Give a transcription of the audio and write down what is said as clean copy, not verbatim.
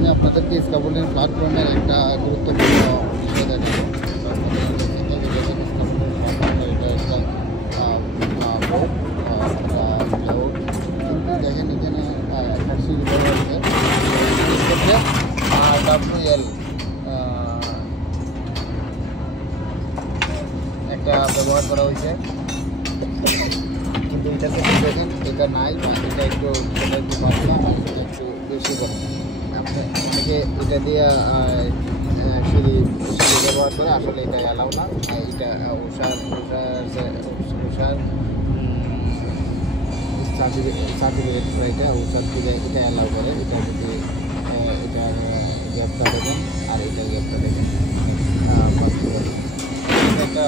আমি আপনাদেরকে স্কাফোল্ডিং প্ল্যাটফর্মের একটা গুরুত্বপূর্ণ বিষয় দেখাবো। এটা একটা বোর্ড, কিন্তু দেখেন এখানে একটা সিঁড়ি দেওয়া আছে, WL একটা ব্যবহার করা হয়েছে, কিন্তু এটার ক্ষেত্রে দেখেন এটা নাই, বা এটা একটু পাতলা, একটু বেশি করে অনেকে এটা দিয়ে সিঁড়ি ব্যবহার করে। আসলে এটা অ্যালাউ না, এটা উষার সার্টিফিকেট এটা উষার থেকে এটা অ্যালাউ করে। এটা যদি এটা গ্যাপটা দেবেন আর এটা গ্যাপটা দেবেন, একটা